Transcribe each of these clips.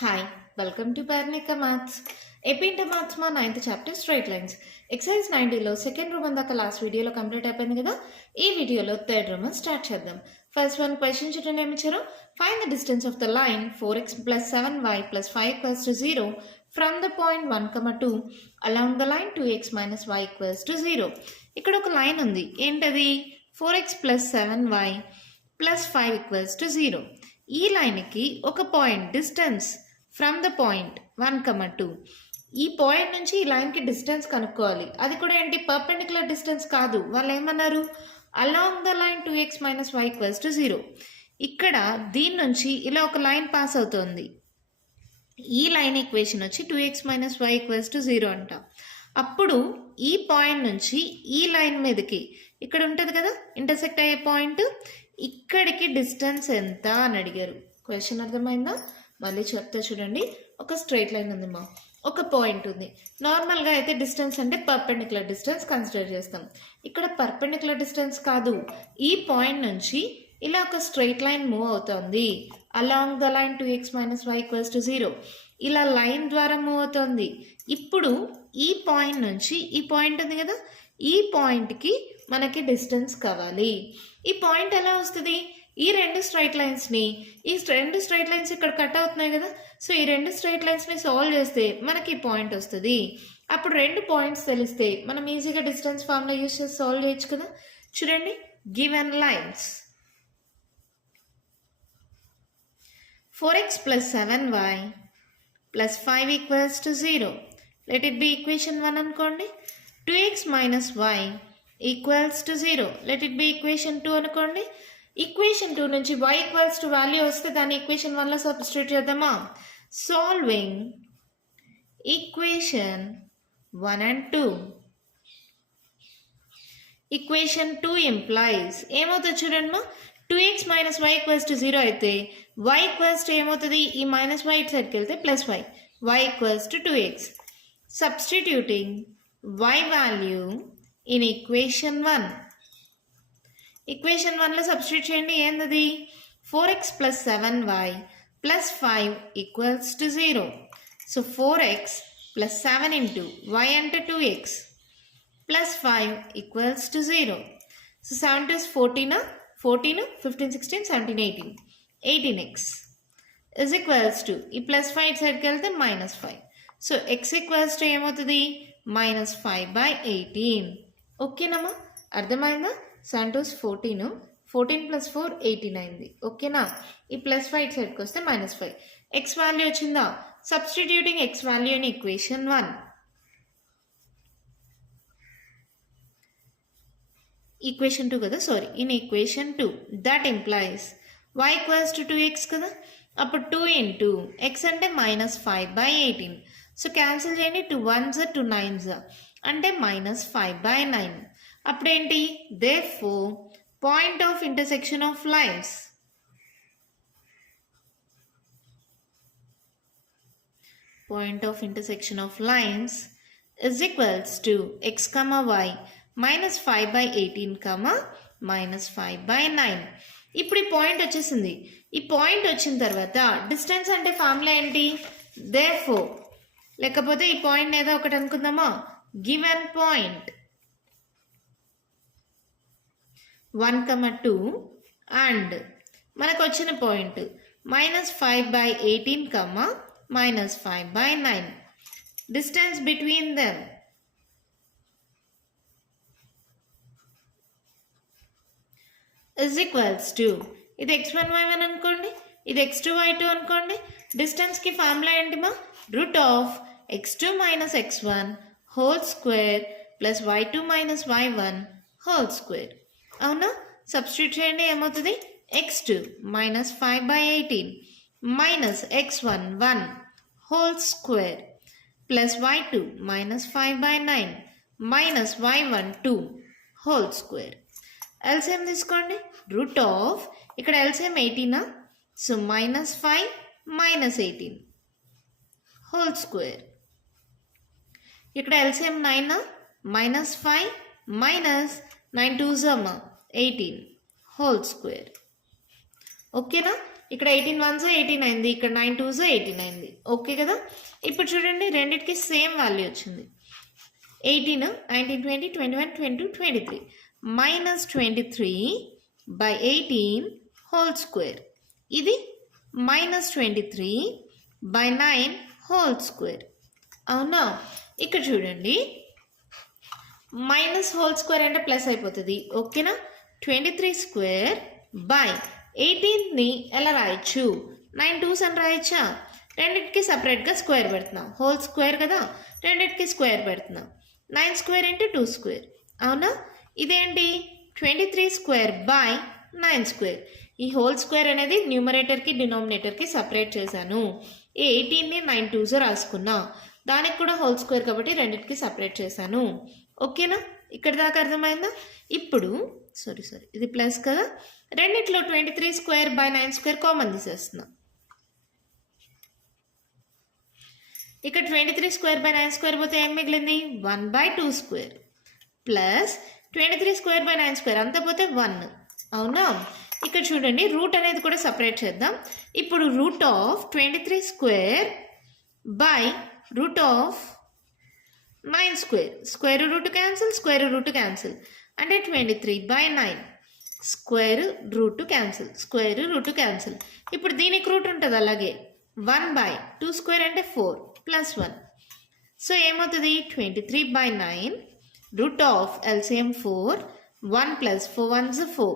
Hi, welcome to Parnika Maths. AP Maths మా 9th chapter straight lines exercise 90లో second roman దాకా last వీడియోలో complete అయిపోయింది కదా. ఈ వీడియోలో థర్డ్ రోమన్ స్టార్ట్ చేద్దాం. ఫస్ట్ వన్ క్వశ్చన్ చూడండి ఏమి ఇచ్చారు. Find the distance of the line 4x plus 7y plus 5 equals to 0 from the point 1, 2 along the line 2x minus y equals to 0. ఇక్కడ ఒక లైన్ ఉంది, ఏంటది 4x plus 7y plus 5 equals to 0. ఈ లైన్కి ఒక point distance from the point 1, 2 ఈ point నుంచి ఈ లైన్కి డిస్టెన్స్ కనుక్కోవాలి. అది కూడా ఏంటి, పర్పెండిక్యులర్ డిస్టెన్స్ కాదు. వాళ్ళు ఏమన్నారు, along the line 2x minus y equals to 0. ఇక్కడ దీని నుంచి ఇలా ఒక లైన్ పాస్ అవుతుంది. ఈ లైన్ ఈక్వేషన్ వచ్చి 2x minus y equals to 0 అంట. అప్పుడు ఈ పాయింట్ నుంచి ఈ లైన్ మీదకి ఇక్కడ ఉంటుంది కదా ఇంటర్సెక్ట్ అయ్యే పాయింట్, ఇక్కడికి డిస్టెన్స్ ఎంత అని అడిగారు. క్వశ్చన్ అర్థమైందా? మళ్ళీ చెప్తే చూడండి. ఒక స్ట్రైట్ లైన్ ఉంది మా, ఒక పాయింట్ ఉంది. నార్మల్గా అయితే డిస్టెన్స్ అంటే పర్పెండిక్యులర్ డిస్టెన్స్ కన్సిడర్ చేస్తాం. ఇక్కడ పర్పెండిక్యులర్ డిస్టెన్స్ కాదు, ఈ పాయింట్ నుంచి ఇలా ఒక స్ట్రైట్ లైన్ మూవ్ అవుతుంది. Along the line 2x minus y equals to 0 ఇలా లైన్ ద్వారా మూవ్ అవుతుంది. ఇప్పుడు ఈ పాయింట్ నుంచి ఈ పాయింట్ ఉంది కదా, ఈ పాయింట్కి మనకి డిస్టెన్స్ కావాలి. ఈ పాయింట్ ఎలా వస్తుంది, ఈ రెండు స్ట్రైట్ లైన్స్ని, ఈ రెండు స్ట్రైట్ లైన్స్ ఇక్కడ కట్ అవుతున్నాయి కదా, సో ఈ రెండు స్ట్రైట్ లైన్స్ని సాల్వ్ చేస్తే మనకి ఈ పాయింట్ వస్తుంది. అప్పుడు రెండు పాయింట్స్ తెలిస్తే మనం ఈజీగా డిస్టెన్స్ ఫార్ములా యూజ్ చేసి సాల్వ్ చేయొచ్చు కదా. చూడండి, given lines 4x plus 7y plus 5 equals to 0. Let it be equation 1 అనుకోండి. 2x minus y equals to 0. Let it be equation 2 అనుకోండి. ఈక్వేషన్ 2 నుంచి y ఈక్వల్స్ టు వాల్యూ వస్తే దాన్ని ఈక్వేషన్ 1లో సబ్స్టిట్యూట్ చేద్దామా. Solving equation 1 and 2. Equation 2 implies ఏమవుతుంది చూడండి మా, 2x minus y equals to 0 అయితే y equals to ఏమవుతుంది, ఈ మైనస్ y ఇటు సైడ్కి వెళ్తే plus y equals to 2x. Substituting y value in equation 1. Equation 1లో సబ్స్టిట్యూట్ చేయండి. ఏందది, 4x plus 7y plus 5 equals to 0. So 4x plus 7 into y అంటే 2x plus 5 equals to 0. So 7 is 14, 14, 15, 16, 17, 18. 18x is equals to ఈ plus 5 సైడ్కి వెళ్తే -5. So x equals to ఏమవుతుంది, -5/18. ఓకేనమ్మా, అర్థమైందా? 7 is 14, 14 plus 4 18 అయింది. ఓకేనా, ఈ ప్లస్ 5 సైడ్కి వస్తే -5. ఎక్స్ వాల్యూ వచ్చిందా, substituting x value in equation 1. Equation 2 కదా, sorry, in equation 2 that implies y equals to 2x కదా. అప్పుడు 2 into x అంటే -5/18. సో క్యాన్సిల్ చేయండి, 2 1s 2 9s అంటే -5/9. అప్పుడేంటి, therefore point of intersection of lines is equals to x, y -5/18, -5/9. ఇప్పుడు ఈ point వచ్చేసింది. ఈ పాయింట్ వచ్చిన తర్వాత డిస్టెన్స్ అంటే ఫార్ములా ఏంటి, therefore, లేకపోతే ఈ పాయింట్ ఏదో ఒకటి అనుకుందామా, గివెన్ పాయింట్ 1, 2 అండ్ మనకు వచ్చిన point -5/18, -5/9. Distance between them is equals to, ఇది x1 y1 అనుకోండి, ఇది x2 y2 అనుకోండి. డిస్టెన్స్కి ఫార్ములా ఏంటి మా, root of x2 minus x1 whole square plus y2 minus y1 whole square. అవునా, సబ్స్టిట్యూట్ చేయండి, ఏమవుతుంది, x2 -5/18 minus x1 1 whole square plus y2 -5/9 minus y1 2 whole square. LCM తీసుకోండి, root of ఇక్కడ LCM 18, so -5 -18 whole square. ఇక్కడ LCM 9, -5 -9 2s 18 whole square. ఓకేనా, ఇక్కడ 18 once 18 అయింది, ఇక్కడ 9 టూస్ 18 అయింది. ఓకే కదా. ఇప్పుడు చూడండి రెండింటికి సేమ్ వాల్యూ వచ్చింది. 18, 19, 20, 21, 22, 23 మైనస్ 23 బై 18 హోల్ స్క్వేర్. ఇది మైనస్ 23 బై 9 హోల్ స్క్వేర్. అవునా. ఇక్కడ చూడండి మైనస్ హోల్ స్క్వేర్ అంటే ప్లస్ అయిపోతుంది. ఓకేనా. 23 స్క్వేర్ బై 18ని ఎలా రాయొచ్చు, 9 టూస్ అని రాయొచ్చా. రెండింటికి సపరేట్గా స్క్వేర్ పెడుతున్నాం, హోల్ స్క్వేర్ కదా, రెండింటికి స్క్వేర్ పెడుతున్నాం. 9 స్క్వేర్ ఇంటూ 2 స్క్వేర్. అవునా. ఇదేంటి 23 స్క్వేర్ బై 9 స్క్వేర్. ఈ హోల్ స్క్వేర్ అనేది న్యూమరేటర్కి డినామినేటర్కి సపరేట్ చేశాను. ఈ 18ని 9 టూస్ రాసుకున్నా, దానికి కూడా హోల్ స్క్వేర్ కాబట్టి రెండింటికి సపరేట్ చేశాను. ఓకేనా. ఇక్కడ దాకా అర్థమైందా. ఇప్పుడు సారీ ఇది ప్లస్ కదా, రెండిట్లో 23 స్క్వేర్ బై 9 స్క్వేర్ కామన్ తీసేస్తున్నాం. ఇక్కడ 23 స్క్వేర్ బై 9 స్క్వేర్ పోతే ఏం మిగిలింది, 1/2 square plus 23 square by 9 square అంతా పోతే 1. అవునా. ఇక్కడ చూడండి రూట్ అనేది కూడా సపరేట్ చేద్దాం. ఇప్పుడు root of 23 square by root of 9 square, square root cancel, square root cancel అంటే 23 by 9 square root cancel, square root cancel. ఇప్పుడు దీనికి రూట్ ఉంటుంది అలాగే, 1/2 స్క్వేర్ అంటే 4 ప్లస్ 1. సో ఏమవుతుంది 23 by 9 root of LCM 4, 1 plus 4 1s 4,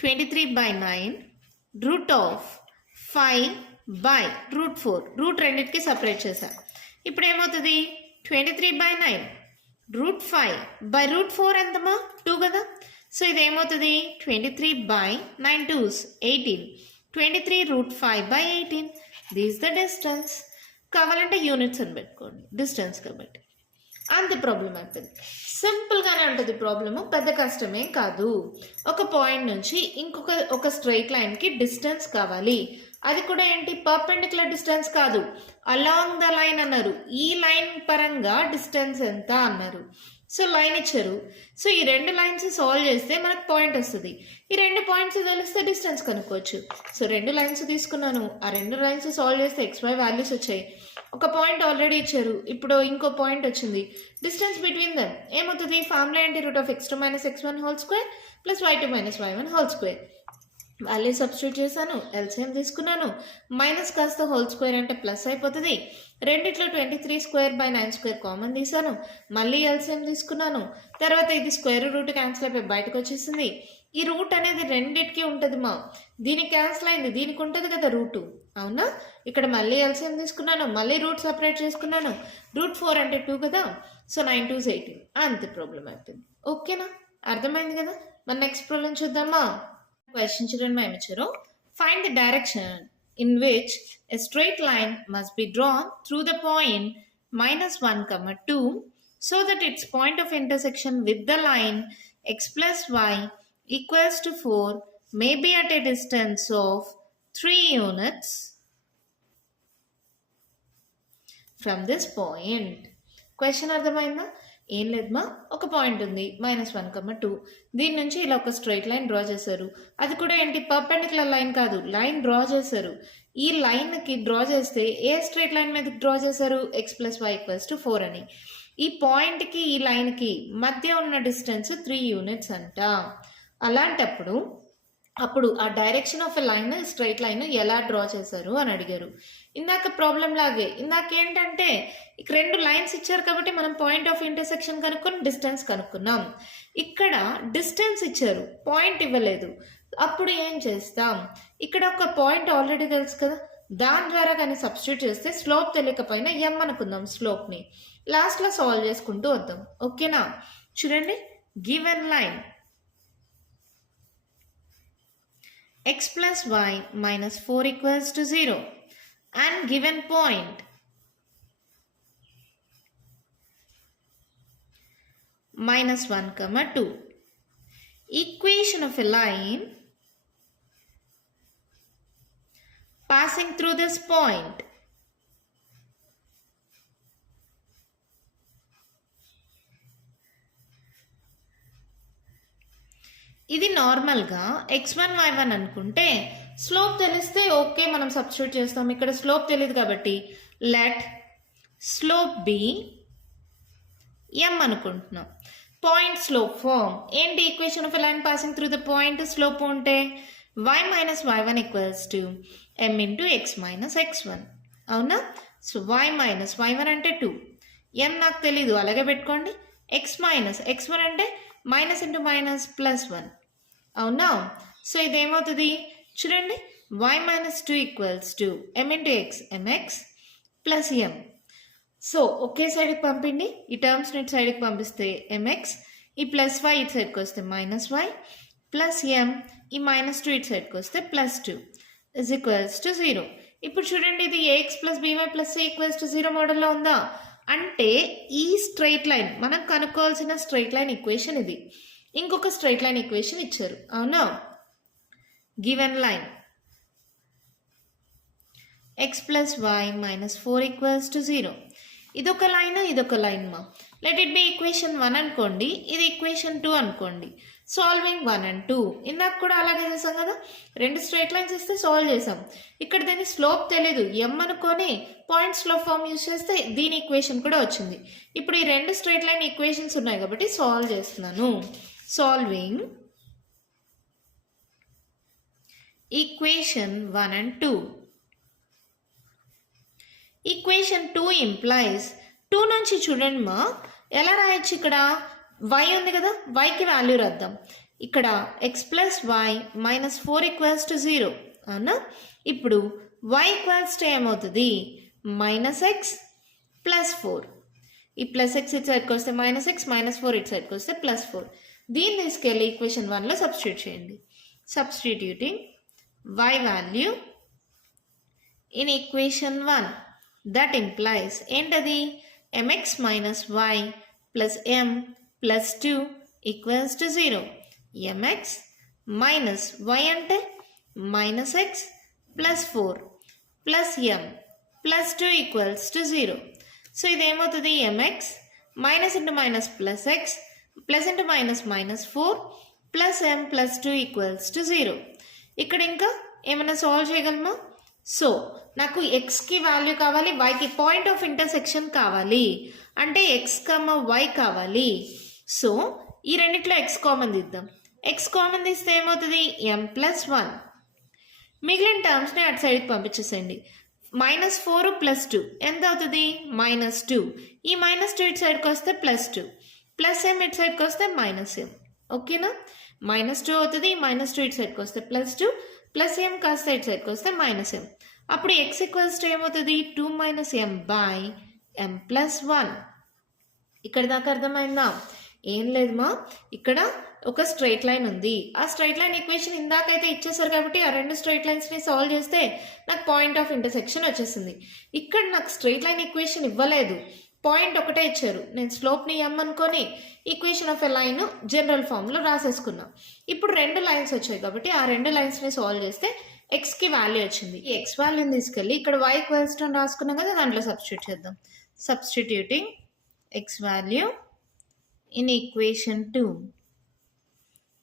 23 by 9 root of 5 by root 4. Root రెండింటికి separate చేశాను. ఇప్పుడు ఏమవుతుంది 23 బై 9 రూట్ 5 బై రూట్ 4 ఎంతమా 2 కదా. సో ఇది ఏమవుతుంది 23 by 9 2s 18, 23 root 5 by 18. This the distance. కావాలంటే యూనిట్స్ అని పెట్టుకోండి, డిస్టెన్స్ కాబట్టి. అంతే ప్రాబ్లం అయిపోయింది. సింపుల్గానే ఉంటుంది ప్రాబ్లము, పెద్ద కష్టమేం కాదు. ఒక పాయింట్ నుంచి ఒక స్ట్రైట్ లైన్కి డిస్టెన్స్ కావాలి. అది కూడా ఏంటి పర్పెండిక్యులర్ డిస్టెన్స్ కాదు, అలాంగ్ ద లైన్ అన్నారు. ఈ లైన్ పరంగా డిస్టెన్స్ ఎంత అన్నారు. సో లైన్ ఇచ్చారు. సో ఈ రెండు లైన్స్ సాల్వ్ చేస్తే మనకు పాయింట్ వస్తుంది. ఈ రెండు పాయింట్స్ తెలిస్తే డిస్టెన్స్ కనుక్కోవచ్చు. సో రెండు లైన్స్ తీసుకున్నాను, ఆ రెండు లైన్స్ సాల్వ్ చేస్తే XY వాల్యూస్ వచ్చాయి. ఒక పాయింట్ ఆల్రెడీ ఇచ్చారు, ఇప్పుడు ఇంకో పాయింట్ వచ్చింది. డిస్టెన్స్ బిట్వీన్ దెమ్ ఏమవుతుంది, ఫార్ములా ఏంటి, root of x2 minus x1 whole square plus y2 minus y1 whole square. Value substitute చేశాను, ఎల్సిఎం తీసుకున్నాను, మైనస్ కాస్త హోల్ స్క్వేర్ అంటే ప్లస్ అయిపోతుంది. రెండిట్లో 23 స్క్వేర్ బై 9 స్క్వేర్ కామన్ తీసాను, మళ్ళీ ఎల్సిఎం తీసుకున్నాను. తర్వాత ఇది స్క్వేర్ రూట్ క్యాన్సిల్ అయిపోయి బయటకు వచ్చేసింది. ఈ రూట్ అనేది రెండిటికి ఉంటుంది మా, దీనికి క్యాన్సిల్ అయింది, దీనికి ఉంటుంది కదా రూటు. అవునా. ఇక్కడ మళ్ళీ ఎల్సిఎం తీసుకున్నాను, మళ్ళీ రూట్ సపరేట్ చేసుకున్నాను. రూట్ 4 అంటే 2 కదా. So 9 2s 18. అంతే ప్రాబ్లం అయిపోయింది. ఓకేనా, అర్థమైంది కదా. మన నెక్స్ట్ ప్రాబ్లం చూద్దామా. Question children my imature. Find the direction in which a straight line must be drawn through the point -1, 2 so that its point of intersection with the line x plus y equals to 4 may be at a distance of 3 units from this point. Question అర్థమైందా. ఏం లేదమ్మా, ఒక point ఉంది -1, 2. దీని నుంచి ఇలా ఒక straight line draw చేశారు. అది కూడా ఏంటి పర్పెండిక్యులర్ లైన్ కాదు, లైన్ డ్రా చేశారు. ఈ లైన్కి డ్రా చేస్తే ఏ స్ట్రైట్ లైన్ మీద డ్రా చేశారు, x plus y equals to 4 అని. ఈ పాయింట్కి ఈ లైన్కి మధ్య ఉన్న డిస్టెన్స్ 3 యూనిట్స్ అంట. అలాంటప్పుడు ఆ direction of a line straight line ఎలా డ్రా చేశారు అని అడిగారు. ఇందాక ప్రాబ్లం లాగే, ఇందాక ఏంటంటే ఇక రెండు లైన్స్ ఇచ్చారు కాబట్టి మనం పాయింట్ ఆఫ్ ఇంటర్సెక్షన్ కనుక్కొని డిస్టెన్స్ కనుక్కున్నాం. ఇక్కడ డిస్టెన్స్ ఇచ్చారు, పాయింట్ ఇవ్వలేదు. అప్పుడు ఏం చేస్తాం, ఇక్కడ ఒక పాయింట్ ఆల్రెడీ తెలుసు కదా, దాని ద్వారా కానీ సబ్స్టిట్యూట్ చేస్తే స్లోప్ తెలియకపోయినా m అనుకుందాం స్లోప్ని. లాస్ట్లో సాల్వ్ చేసుకుంటూ వద్దాం. ఓకేనా. చూడండి given line x plus y minus 4 equals to 0 and given point -1, 2. Equation of a line passing through this point. ఇది నార్మల్గా x1 y1 అనుకుంటే స్లోప్ తెలిస్తే ఓకే మనం సబ్స్టిట్యూట్ చేస్తాం. ఇక్కడ స్లోప్ తెలియదు కాబట్టి లెట్ స్లోప్ బి m అనుకుంటున్నాం. పాయింట్ స్లోప్ ఫార్మ్ ఏంటి? Equation of a line passing through the point slope ఉంటే y minus y1 equals to m into x minus x1. అవునా? సో y మైనస్ y1 అంటే 2, m నాకు తెలీదు అలాగే పెట్టుకోండి. x minus x1 అంటే మైనస్ ఇంటూ మైనస్ ప్లస్ 1. అవునా? So ఇదేమవుతుంది చూడండి, y minus 2 equals to m into x mx plus m. So ఒకే సైడ్కి పంపిండి, ఈ టర్మ్స్ని ఇటు సైడ్కి పంపిస్తే mx, ఈ ప్లస్ y ఇటు సైడ్కి వస్తే మైనస్ y ప్లస్ m, ఈ మైనస్ 2 ఇటు సైడ్కి వస్తే ప్లస్ 2 ఇజ్ ఈక్వల్స్ టు 0. ఇప్పుడు చూడండి, ఇది ax plus by plus c equals to 0 మోడల్లో ఉందా? అంటే ఈ స్ట్రైట్ లైన్ మనం కనుక్కోవాల్సిన స్ట్రైట్ లైన్ ఈక్వేషన్ ఇది. ఇంకొక స్ట్రైట్ లైన్ ఈక్వేషన్ ఇచ్చారు. అవునా? Given line x plus y minus 4 equals to 0. ఇదొక లైన్, ఇదొక లైన్ మా. లెట్ ఇట్ బి ఈక్వేషన్ 1 అనుకోండి, ఇది ఈక్వేషన్ 2 అనుకోండి. సాల్వింగ్ 1 and 2 ఇందాక కూడా అలాగే చేసాం కదా, రెండు స్ట్రైట్ లైన్స్ ఇస్తే సాల్వ్ చేసాం. ఇక్కడ దీని స్లోప్ తెలీదు, m అనుకొని పాయింట్ స్లోప్ ఫార్మ్ యూజ్ చేస్తే దీని ఈక్వేషన్ కూడా వచ్చింది. ఇప్పుడు ఈ రెండు స్ట్రైట్ లైన్ ఈక్వేషన్స్ ఉన్నాయి కాబట్టి సాల్వ్ చేస్తున్నాను. Solving equation 1 and 2. Equation 2 implies 2 నుంచి చూడండి మా ఎలా రాయొచ్చు. ఇక్కడ y ఉంది కదా, yకి వాల్యూ రాద్దాం. ఇక్కడ x plus y minus 4 equals to 0. అవునా? ఇప్పుడు y ఈక్వల్స్ టు ఏమవుతుంది? Minus x plus 4. ఈ ప్లస్ x ఇటు సైడ్కి వస్తే మైనస్ x, మైనస్ 4 ఇటు సైడ్కి వస్తే ప్లస్ 4. దీన్ని తీసుకెళ్ళి ఈక్వేషన్ 1లో సబ్స్టిట్యూట్ చేయండి. Substituting y value in equation 1. That implies ఏంటది? mx minus y plus m plus 2 equals to 0. mx minus y అంటే minus x plus 4 plus m plus 2 equals to 0. So ఇదేమవుతుంది? mx minus into minus plus x plus into minus minus 4 plus m plus 2 equals to 0. ఇక్కడ ఇంకా ఏమైనా solve చేయగలమా? So నాకు ఎక్స్కి value కావాలి, వైకి point of intersection కావాలి, అంటే ఎక్స్ కమ్మ వై కావాలి. సో ఈ రెండిట్లో ఎక్స్ కామన్ తీద్దాం. ఎక్స్ కామన్ తీస్తే ఏమవుతుంది? m plus 1. మిగిలిన టర్మ్స్ని అటు సైడ్కి పంపించేసేయండి. మైనస్ 4 ప్లస్ 2 ఎంత అవుతుంది? మైనస్ 2. ఈ మైనస్ 2 ఇటు సైడ్కి వస్తే ప్లస్ 2 ప్లస్ m ఇటు సైడ్కి వస్తే మైనస్ m. ఓకేనా? మైనస్ 2 అవుతుంది, మైనస్ 2 ఇటు సైడ్కి వస్తే ప్లస్ 2 ప్లస్ m కాస్త ఇటు సైడ్కి వస్తే మైనస్ m. అప్పుడు x ఈక్వల్స్ టు ఏమవుతుంది? 2 minus m by m plus 1. ఇక్కడ దాకా అర్థమైందా? ఏం లేదు మా, ఇక్కడ ఒక స్ట్రైట్ లైన్ ఉంది. ఆ స్ట్రైట్ లైన్ ఈక్వేషన్ ఇందాకైతే ఇచ్చేసారు కాబట్టి ఆ రెండు స్ట్రైట్ లైన్స్ని సాల్వ్ చేస్తే నాకు పాయింట్ ఆఫ్ ఇంటర్సెక్షన్ వచ్చేసింది. ఇక్కడ నాకు స్ట్రైట్ లైన్ ఈక్వేషన్ ఇవ్వలేదు, పాయింట్ ఒకటే ఇచ్చారు. నేను స్లోప్ని m అనుకొని equation of a line general ఫామ్లో రాసేసుకున్నాం. ఇప్పుడు రెండు లైన్స్ వచ్చాయి కాబట్టి ఆ రెండు లైన్స్ని సాల్వ్ చేస్తే ఎక్స్కి వాల్యూ వచ్చింది. ఈ ఎక్స్ వాల్యూని తీసుకెళ్ళి ఇక్కడ y ఈక్వల్స్ టు రాసుకున్నాం కదా, దాంట్లో సబ్స్టిట్యూట్ చేద్దాం. Substituting x value in equation 2.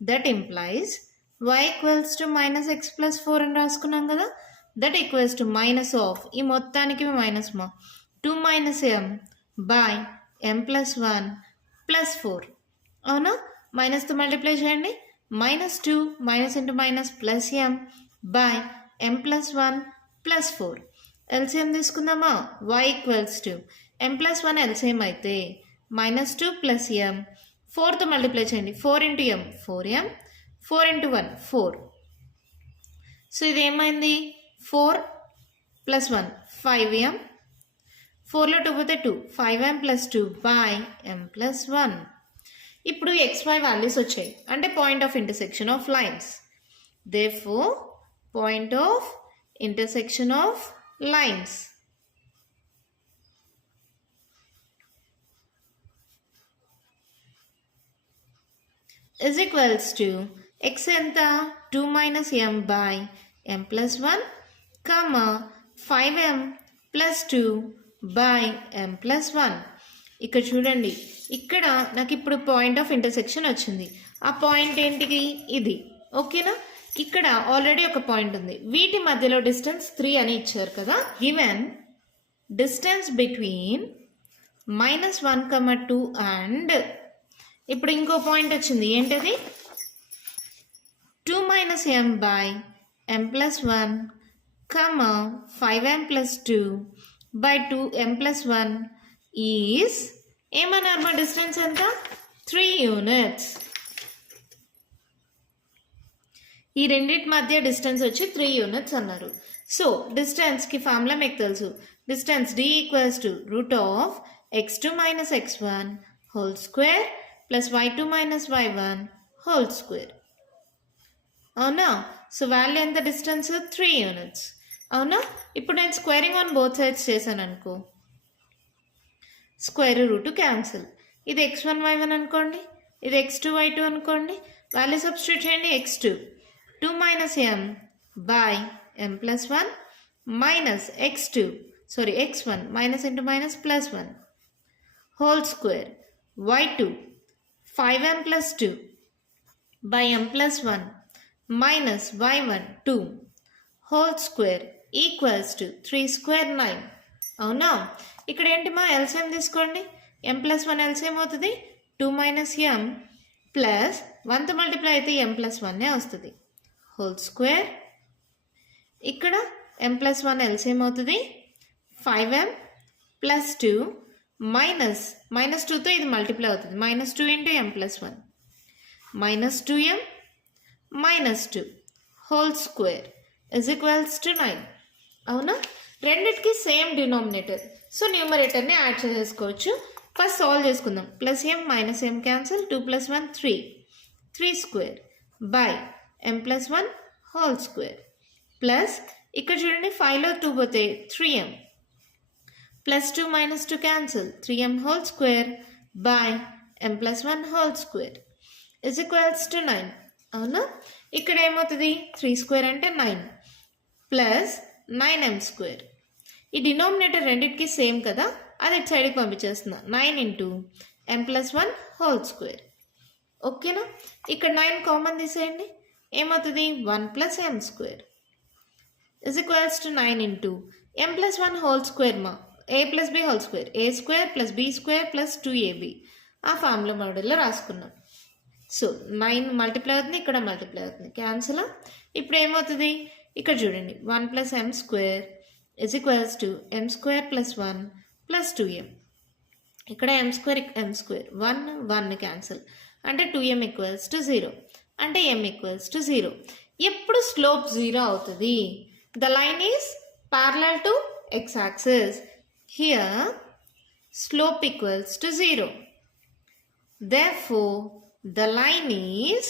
That implies y equals to minus x plus 4 అని రాసుకున్నాం కదా, that equals to minus of ఈ మొత్తానికి మైనస్ మా 2 minus m by m plus 1 plus 4. అవునా? మైనస్తో మల్టిప్లై చేయండి. Minus 2 minus into minus plus m by m plus 1 plus 4. LCM తీసుకుందామా? y equals to m plus 1 LCM అయితే మైనస్ 2 ప్లస్ m, 4తో మల్టిప్లై చేయండి. 4 into m 4m, 4 into 1 4. So ఇది ఏమైంది? 4 plus 1 5m, 4లో 2 పోతే 2, 5m plus 2 by m plus 1. ఇప్పుడు xy values వచ్చాయి, అంటే point of intersection of lines. Therefore point of intersection of lines is equals to x ఎంత? 2 minus m by m plus 1 comma 5m plus 2 by m plus 1. ఇక్కడ చూడండి, ఇక్కడ నాకు ఇప్పుడు point of intersection వచ్చింది. ఆ పాయింట్ ఏంటిది? ఇది. ఓకేనా? ఇక్కడ ఆల్రెడీ ఒక పాయింట్ ఉంది, వీటి మధ్యలో డిస్టెన్స్ 3 అని ఇచ్చారు కదా. గివెన్ డిస్టెన్స్ బిట్వీన్ -1, 2 అండ్ ఇప్పుడు ఇంకో పాయింట్ వచ్చింది, ఏంటది 2 - m by m plus 1, 5m plus 2 by 2m plus 1 is ఏమన్నారు మా డిస్టెన్స్ ఎంత 3 యూనిట్స్. ఈ రెండింటి మధ్య డిస్టెన్స్ వచ్చి 3 యూనిట్స్ అన్నారు. సో డిస్టెన్స్కి ఫార్ములా మీకు తెలుసు, distance d equals to √x2 - x1 whole square plus y2 - y1 whole square. అవునా? సో వాల్యూ ఎంత డిస్టెన్స్ 3 యూనిట్స్. అవునా? ఇప్పుడు నేను స్క్వేరింగ్ ఆన్ బోత్ సైడ్స్ చేశాను అనుకో, స్క్వేర్ రూట్ క్యాన్సిల్. ఇది x1 y1 అనుకోండి, ఇది x2 y2 అనుకోండి. వాల్యూ సబ్స్టిట్యూట్ చేయండి. x2 2 - m by m plus 1 minus x1 minus into minus plus 1 whole square y2 5m plus 2 by m plus 1 minus y1 2 whole square equals to 3 square 9. అవునా? ఇక్కడ ఏంటి మా LCM తీసుకోండి. m plus 1 LCM అవుతుంది 2 minus m plus 1తో multiply అయితే m plus 1 వస్తుంది whole square. ఇక్కడ m plus 1 LCM అవుతుంది 5m plus 2 minus 2తో ఇది మల్టిప్లై అవుతుంది -2 into m plus 1 -2m minus 2 whole square is equals to 9. అవునా? రెండిటికి సేమ్ డినామినేటర్, సో న్యూమరేటర్ని యాడ్ చేసుకోవచ్చు. ఫస్ట్ సాల్వ్ చేసుకుందాం. Plus m minus m cancel, 2 + 1 3 square by m plus 1 whole square plus ఇక్కడ చూడండి 5లో 2 పోతే 3m plus 2 - 2 cancel 3m whole square by m plus 1 whole square is equals to 9. అవునా? ఇక్కడ ఏమవుతుంది 3 square అంటే 9 plus 9m square. ఈ denominator రెండింటికి same కదా, అది ఇటు సైడ్కి పంపించేస్తున్నా 9 into m plus 1 whole square. ఓకేనా? ఇక్కడ 9 కామన్ తీసేయండి, ఏమవుతుంది 1 plus m square is equals to 9 into m plus 1 whole square మా a plus b whole square a square plus b square plus 2ab. ఆ ఫార్ములా మోడల్లో రాసుకున్నాం. సో 9 మల్టిప్లై అవుతుంది, ఇక్కడ మల్టిప్లై అవుతుంది, క్యాన్సిల్. ఇప్పుడు ఏమవుతుంది ఇక్కడ చూడండి 1 plus m square is equals to m square plus 1 plus 2m. ఇక్కడ m స్క్వేర్ 1 క్యాన్సిల్ అంటే 2m ఈక్వల్స్ టు 0 అంటే m ఈక్వల్స్ టు 0. ఎప్పుడు స్లోప్ 0 అవుతుంది? The line is parallel to x axis. Here slope equals to 0. Therefore, the line is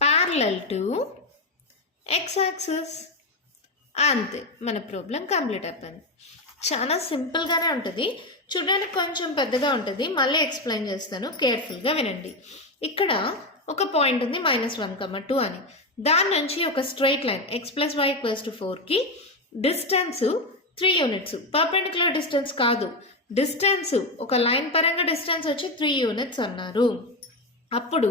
parallel to x-axis. అంతే, మన problem complete అయిపోయింది. చాలా సింపుల్గానే ఉంటుంది, చూడడానికి కొంచెం పెద్దగా ఉంటుంది. మళ్ళీ ఎక్స్ప్లెయిన్ చేస్తాను, కేర్ఫుల్గా వినండి. ఇక్కడ ఒక పాయింట్ ఉంది -1, 2 అని. దాని నుంచి ఒక straight line x plus y equals to 4కి డిస్టెన్స్ 3 యూనిట్స్. పర్పెండిక్యులర్ డిస్టెన్స్ కాదు, డిస్టెన్స్ ఒక లైన్ పరంగా డిస్టెన్స్ వచ్చి 3 యూనిట్స్ అన్నారు. అప్పుడు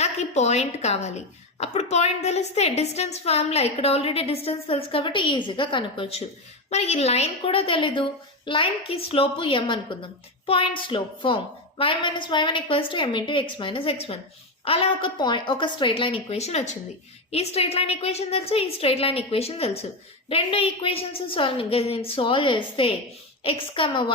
నాకు ఈ పాయింట్ కావాలి. అప్పుడు పాయింట్ తెలిస్తే డిస్టెన్స్ ఫార్ములా, ఇక్కడ ఆల్రెడీ డిస్టెన్స్ తెలుసు కాబట్టి ఈజీగా కనుక్కోవచ్చు. మరి ఈ లైన్ కూడా తెలీదు, లైన్కి స్లోపు m అనుకుందాం. Point slope form y - y1 = m into x - x1. అలా ఒక స్ట్రైట్ లైన్ ఈక్వేషన్ వచ్చింది. ఈ స్ట్రైట్ లైన్ ఈక్వేషన్ తెలుసు, ఈ స్ట్రైట్ లైన్ ఈక్వేషన్ తెలుసు. రెండు ఈక్వేషన్స్ సాల్వ్ చేస్తే x,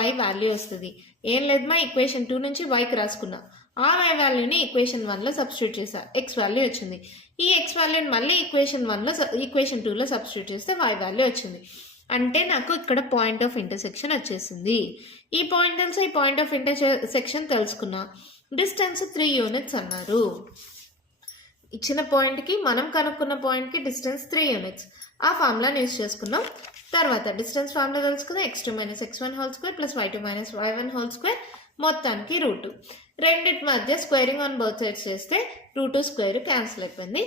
y వాల్యూ వస్తుంది. ఏం లేదు మా ఈక్వేషన్ 2 నుంచి yకి రాసుకున్నా, ఆ y వాల్యూని ఈక్వేషన్ 1లో సబ్స్టిట్యూట్ చేసా, x వాల్యూ వచ్చింది. ఈ x వాల్యూని మళ్ళీ ఈక్వేషన్ 2లో సబ్స్టిట్యూట్ చేస్తే y వాల్యూ వచ్చింది. అంటే నాకు ఇక్కడ పాయింట్ ఆఫ్ ఇంటర్సెక్షన్ వచ్చేసింది. ఈ పాయింట్ తెలుసు, ఈ పాయింట్ ఆఫ్ ఇంటర్సెక్షన్ తెలుసుకున్నా. డిస్టెన్స్ 3 యూనిట్స్ అన్నారు. ఇచ్చిన పాయింట్కి మనం కనుక్కున్న పాయింట్కి డిస్టెన్స్ 3 యూనిట్స్. ఆ ఫార్ములాని యూజ్ చేసుకున్నాం. తర్వాత డిస్టెన్స్ ఫార్ములా తెలుసుకుందాం. x2 - x1 whole square plus y2 - y1 whole square, మొత్తానికి రూట్. రెండింటి మధ్య స్క్వేరింగ్ ఆన్ బోత్ సైడ్స్ చేస్తే రూట్ స్క్వేర్ క్యాన్సిల్ అయిపోయింది.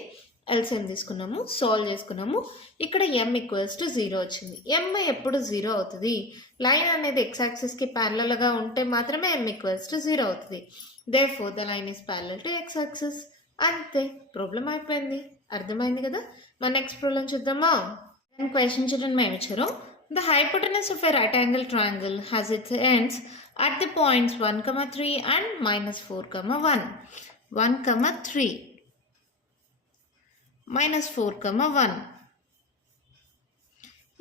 ఎల్సిఎం తీసుకున్నాము, సాల్వ్ చేసుకున్నాము. ఇక్కడ m ఈక్వల్స్ టు 0 వచ్చింది. m ఎప్పుడు 0 అవుతుంది? లైన్ అనేది x యాక్సిస్కి ప్యారలల్గా ఉంటే మాత్రమే m ఈక్వల్స్ టు 0 అవుతుంది. Therefore, the line is parallel to x axis. అంతే, ప్రాబ్లం అయిపోయింది. అర్థమైంది కదా. మన నెక్స్ట్ ప్రాబ్లం చూద్దామా. క్వశ్చన్ చూడండి, మేము ఇచ్చారు. The hypotenuse of a right angle triangle has its ends at the points 1, 3 and -4, 1. 1, 3 -4, 1.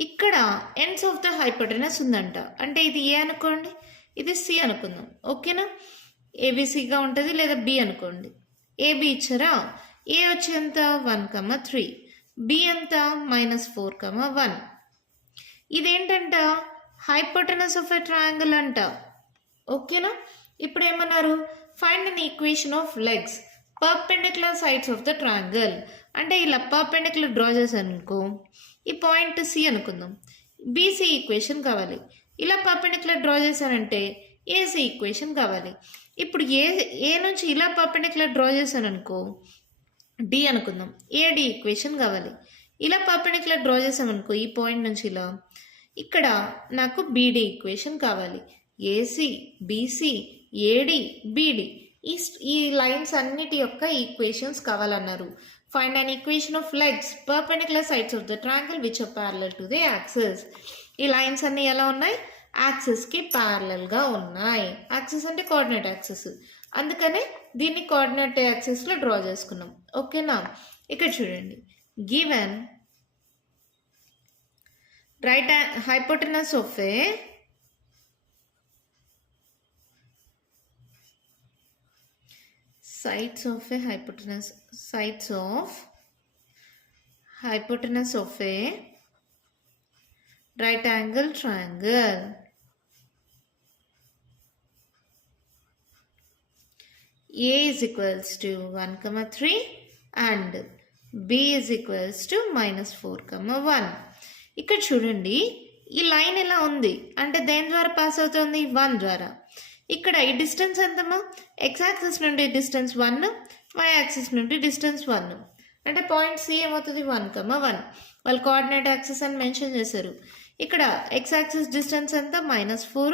ఇక్కడ ఎండ్స్ ఆఫ్ ద హైపోటెనస్ ఉందంట. అంటే ఇది ఏ అనుకోండి, ఇది సి అనుకుందాం. ఓకేనా, ఏబిసిగా ఉంటుంది, లేదా బి అనుకోండి. ఏబి ఇచ్చారా, ఏ వచ్చి ఎంత 1, 3, బి ఎంత -4, 1. ఇదేంటంట, హైపోటెనస్ ఆఫ్ ఎ ట్రయాంగిల్ అంట. ఓకేనా, ఇప్పుడు ఏమన్నారు, find an equation of legs perpendicular sides of the triangle. అంటే ఇలా పర్పెండిక్యులర్ డ్రా చేశాను అనుకో, ఈ పాయింట్ సి అనుకుందాం, బీసీ ఈక్వేషన్ కావాలి. ఇలా పర్పెండిక్యులర్ డ్రా చేశానంటే ఏసీ ఈక్వేషన్ కావాలి. ఇప్పుడు ఏ నుంచి ఇలా పర్పెండిక్యులర్ డ్రా చేశాను అనుకో, డి అనుకుందాం, ఏడి ఈక్వేషన్ కావాలి. ఇలా పర్పెండిక్యులర్ డ్రా చేసామనుకో, ఈ పాయింట్ నుంచి ఇలా, ఇక్కడ నాకు బీడీ ఈక్వేషన్ కావాలి. ఏసీ, బీసీ, ఏడి, బీడి, ఈ లైన్స్ అన్నిటి యొక్క ఈక్వేషన్స్ కావాలన్నారు. Find an equation of legs perpendicular sides of the triangle which are parallel to the axis. ఈ లైన్స్ అన్ని ఎలా ఉన్నాయి, యాక్సిస్కి ప్యారలల్గా ఉన్నాయి. యాక్సిస్ అంటే కోఆర్డినేట్ యాక్సిస్, అందుకనే దీన్ని కోఆర్డినేట్ యాక్సిస్లో డ్రా చేసుకున్నాం. ఓకేనా, ఇక్కడ చూడండి, given right hypotenuse of A sides of a hypotenuse of a right angle triangle. A is equals to 1, 3 and B is equals to -4, 1. ఇక్కడ చూడండి, ఈ లైన్ ఎలా ఉంది అంటే దేని ద్వారా పాస్ అవుతుంది, 1 ద్వారా. ఇక్కడ ఈ డిస్టెన్స్ ఎంతమా, ఎక్స్ యాక్సిస్ నుండి డిస్టెన్స్ 1, వై యాక్సిస్ నుండి డిస్టెన్స్ 1. అంటే పాయింట్ సి ఏమవుతుంది 1, 1. వాళ్ళు కోఆర్డినేట్ యాక్సిస్ అని మెన్షన్ చేశారు. ఇక్కడ ఎక్స్ యాక్సిస్ డిస్టెన్స్ ఎంత -4,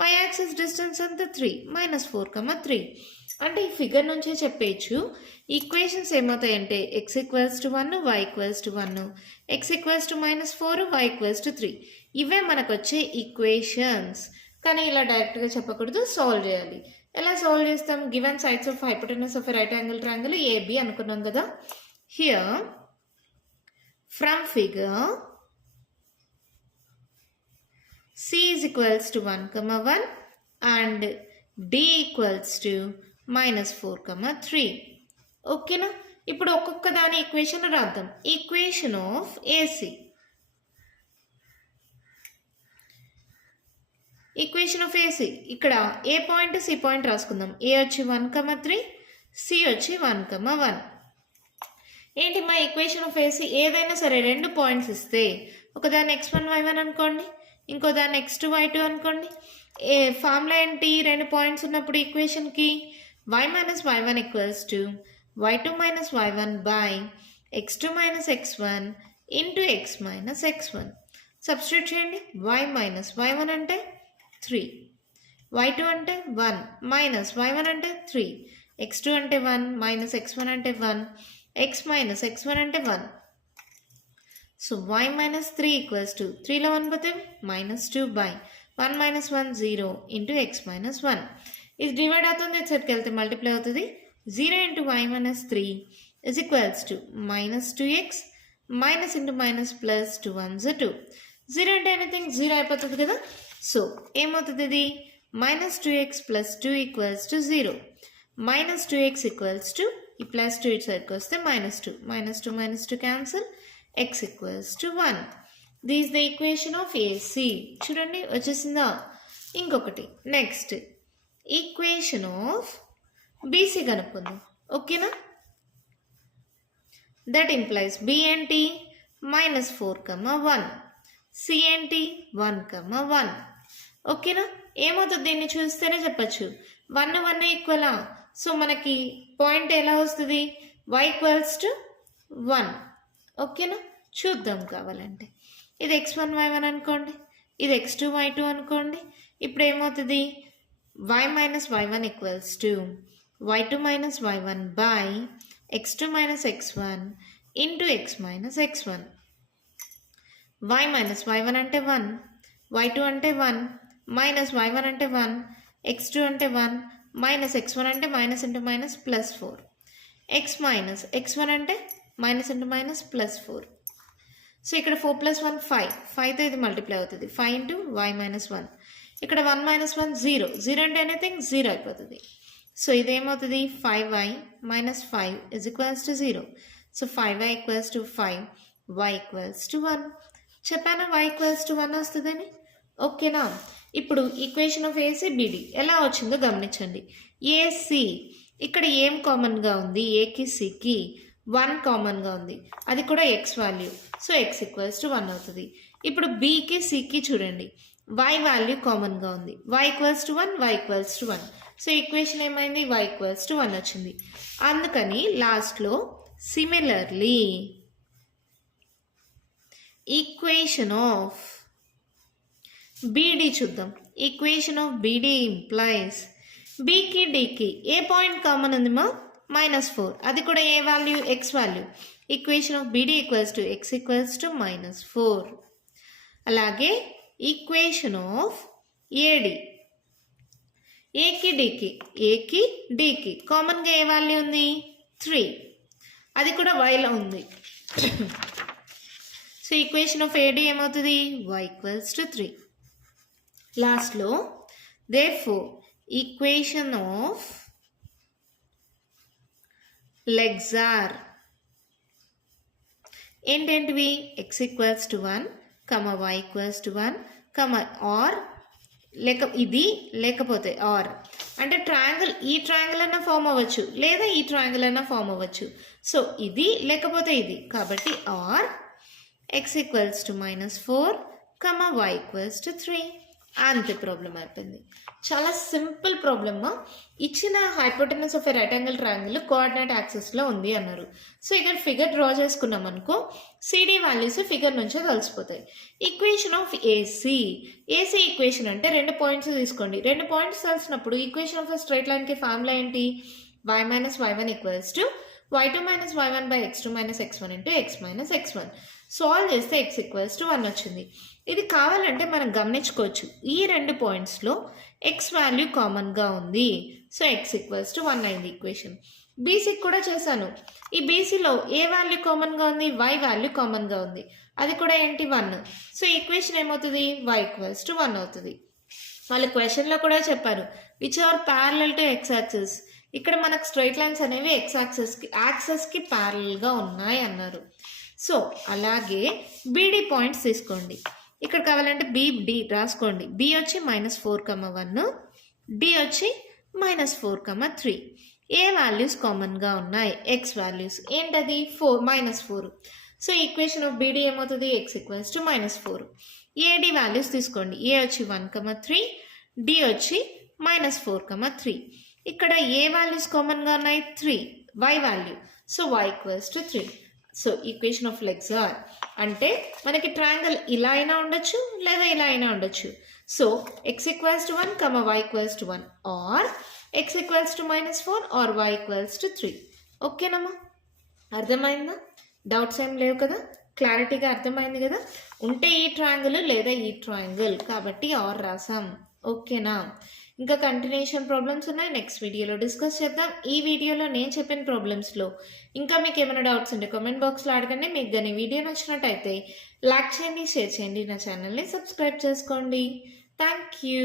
వై యాక్సిస్ డిస్టెన్స్ ఎంత 3, -4, 3. అంటే ఈ ఫిగర్ నుంచే చెప్పేయచ్చు equations ఏమవుతాయంటే x = 1, y = 1, x = -4, y = 3. ఇవే మనకు వచ్చే ఈక్వేషన్స్. కానీ ఇలా డైరెక్ట్గా చెప్పకూడదు, సాల్వ్ చేయాలి. ఎలా సాల్వ్ చేస్తాం, given sides of hypotenuse of right angle triangle AB అనుకున్నాం కదా. Here from figure C is equals to 1, 1 and D equals to -4, 3. ఓకేనా, ఇప్పుడు ఒక్కొక్క దాని ఈక్వేషన్ రాద్దాం. Equation of AC, equation of AC, ఇక్కడ ఏ పాయింట్ సి పాయింట్ రాసుకుందాం. A వచ్చి 1, 3, సి వచ్చి 1, 1. ఏంటి మా ఈక్వేషన్ ఆఫ్ ఏసీ, ఏదైనా సరే 2 పాయింట్స్ ఇస్తే ఒకదాన్ని x1, y1 అనుకోండి, ఇంకో దాన్ని x2, y2 అనుకోండి. ఏ ఫార్ములా ఏంటి, 2 పాయింట్స్ ఉన్నప్పుడు ఈక్వేషన్కి y - y1 = y2 - y1 by x2 - x1 into x - x1. Substitute చేయండి. y - y1 అంటే 3, y2 అంటే 1 మైనస్ y1 అంటే 3, x2 అంటే 1 మైనస్ x1 అంటే 1, x మైనస్ x1 అంటే 1. So y minus 3 equals to 3లో 1 పోతే -2 బై 1 - 1 0 ఇంటూ x - 1. ఇది డివైడ్ అవుతుంది, ఇట్సైడ్కి వెళ్తే మల్టిప్లై అవుతుంది. 0 into y - 3 is equals to -2x minus into minus plus 2 1s 2. 0 అంటే ఎనీథింగ్ 0 అయిపోతుంది కదా. సో ఏమవుతుంది, ఇది -2x + 2 = 0. -2x ఈక్వల్స్ టు ఈ ప్లస్ 2 ఇటు సైడ్కి వస్తే -2 -2 cancel, x = 1. This the equation of AC. చూడండి వచ్చేసిందా. ఇంకొకటి నెక్స్ట్ ఈక్వేషన్ ఆఫ్ బీసీ కనుక్కుందాం. ఓకేనా, దట్ ఇంప్లైస్ బి ఏంటి -4, 1, సి ఏంటి 1, 1. ఓకేనా, ఏమవుతుంది దీన్ని చూస్తేనే చెప్పచ్చు 1 1 ఈక్వలా. సో మనకి పాయింట్ ఎలా వస్తుంది, y = 1. ఓకేనా, చూద్దాం కావాలంటే. ఇది x1 y1 అనుకోండి, ఇది x2 y2 అనుకోండి. ఇప్పుడు ఏమవుతుంది, y - y1 = y2 - y1 by x2 minus x1 into x minus x1. y minus y1 అంటే 1, y2 అంటే 1, మైనస్ y1 అంటే 1, x2 అంటే 1, మైనస్ x1 అంటే minus into minus plus 4, x minus x1 అంటే minus into minus plus 4. So ఇక్కడ 4 plus 1 5, 5తో ఇది multiply అవుతుంది, 5 into y minus 1. ఇక్కడ 1 మైనస్ 1 0, 0 అంటే ఎనీథింగ్ 0 అయిపోతుంది. సో ఇదేమవుతుంది 5y minus 5 is equals to 0. So 5y equals to 5, y equals to 1. చెప్పాను y equals to 1 వస్తుందని. ఓకేనా? ఇప్పుడు ఈక్వేషన్ ఆఫ్ ఏసీ బీడీ ఎలా వచ్చిందో గమనించండి. ఏసీ ఇక్కడ ఏం కామన్గా ఉంది, ఏకి సికి 1 కామన్గా ఉంది, అది కూడా X value. So X equals to 1 అవుతుంది. ఇప్పుడు బీకి సికి చూడండి, y వాల్యూ కామన్గా ఉంది, y equals to 1, y equals to 1. So equation ఏమైంది, y ఈక్వల్స్ టు 1 వచ్చింది. అందుకని లాస్ట్లో సిమిలర్లీ ఈక్వేషన్ ఆఫ్ బీడీ చూద్దాం. ఈక్వేషన్ ఆఫ్ బీడీ ఇంప్లైస్ బీకి డీకి ఏ పాయింట్ కామన్ ఉంది మా -4, అది కూడా ఏ value, x value. Equation of BD equals to x equals to -4. అలాగే ఈక్వేషన్ ఆఫ్ ఏడి ఏకి డీకి కామన్గా ఏ వాల్యూ ఉంది 3, అది కూడా వైలో ఉంది. సో ఈక్వేషన్ ఆఫ్ ఏడి ఏమవుతుంది, y ఈక్వల్స్ టు 3. లాస్ట్లో therefore ఈక్వేషన్ ఆఫ్ లెగ్జార్ ఏంటేంటివి, x equals to 1, y equals to 1, or ఇది లేకపోతే ఆర్ అంటే ట్రయాంగిల్, ఈ ట్రయాంగిల్ అన్న ఫామ్ అవ్వచ్చు లేదా ఈ ట్రయాంగిల్ అన్న ఫామ్ అవ్వచ్చు. సో ఇది లేకపోతే ఇది, కాబట్టి or x equals to -4, y equals to 3. అంతే ప్రాబ్లం అయిపోయింది. చాలా సింపుల్ ప్రాబ్లమ్. ఇచ్చిన hypotenuse of a right angle triangle coordinate యాక్సిస్లో ఉంది అన్నారు. సో ఇక్కడ ఫిగర్ డ్రా చేసుకున్నాం అనుకో, సిడి వాల్యూస్ ఫిగర్ నుంచే కలిసిపోతాయి. ఈక్వేషన్ ఆఫ్ ఏసీ ఈక్వేషన్ అంటే 2 పాయింట్స్ తీసుకోండి. 2 పాయింట్స్ కలిసినప్పుడు ఈక్వేషన్ ఆఫ్ ఎ స్ట్రైట్ లైన్కి ఫార్ములా ఏంటి, y minus y1 equals to y2 minus y1 by x2 minus x1 into x minus x1. Solve చేస్తే x equals to 1 వచ్చింది. ఇది కావాలంటే మనం గమనించుకోవచ్చు, ఈ 2 పాయింట్స్లో x వాల్యూ కామన్గా ఉంది. సో x ఈక్వల్స్ టు 1 అయింది ఈక్వేషన్. బీసీకి కూడా చేశాను. ఈ బీసీలో ఏ వాల్యూ కామన్గా ఉంది, y వాల్యూ కామన్గా ఉంది, అది కూడా ఏంటి 1. సో ఈక్వేషన్ ఏమవుతుంది, y ఈక్వల్స్ టు 1 అవుతుంది. వాళ్ళు క్వశ్చన్లో కూడా చెప్పారు which are parallel to X axis. ఇక్కడ మనకు స్ట్రైట్ లైన్స్ అనేవి ఎక్స్ యాక్సెస్కి ప్యారలల్గా ఉన్నాయి అన్నారు. సో అలాగే బీడీ పాయింట్స్ తీసుకోండి. ఇక్కడ కావాలంటే బి రాసుకోండి. బి వచ్చి -4,1, డి వచ్చి -4,3. ఏ వాల్యూస్ కామన్గా ఉన్నాయి, ఎక్స్ వాల్యూస్ ఏంటది -4. సో ఈక్వేషన్ ఆఫ్ బీడీ ఏమవుతుంది, X equals to -4. AD values తీసుకోండి. ఏ వచ్చి 1,3, డి వచ్చి -4,3. ఇక్కడ ఏ వాల్యూస్ కామన్గా ఉన్నాయి 3, y value. So y equals to 3. So equation of legs are అంటే మనకి ట్రయాంగిల్ ఇలా అయినా ఉండొచ్చు లేదా ఇలా అయినా ఉండొచ్చు. So x equals to 1, y equals to 1, or x equals to -4 or y equals to 3. ఓకేనమ్మా? అర్థమైందా? డౌట్స్ ఏం లేవు కదా? క్లారిటీగా అర్థమైంది కదా? ఉంటే ఈ ట్రయాంగిల్ లేదా ఈ ట్రయాంగిల్, కాబట్టి ఆర్ రాసాం. ఓకేనా? ఇంకా కంటిన్యూషన్ ప్రాబ్లమ్స్ ఉన్నాయి, నెక్స్ట్ వీడియోలో డిస్కస్ చేద్దాం. ఈ వీడియోలో నేను చెప్పిన ప్రాబ్లమ్స్లో ఇంకా మీకు ఏమైనా డౌట్స్ ఉంటే కామెంట్ బాక్స్లో అడగండి. మీకు కానీ వీడియో నచ్చినట్టయితే లైక్ చేయండి, షేర్ చేయండి, నా ఛానల్ని సబ్స్క్రైబ్ చేసుకోండి. Thank you.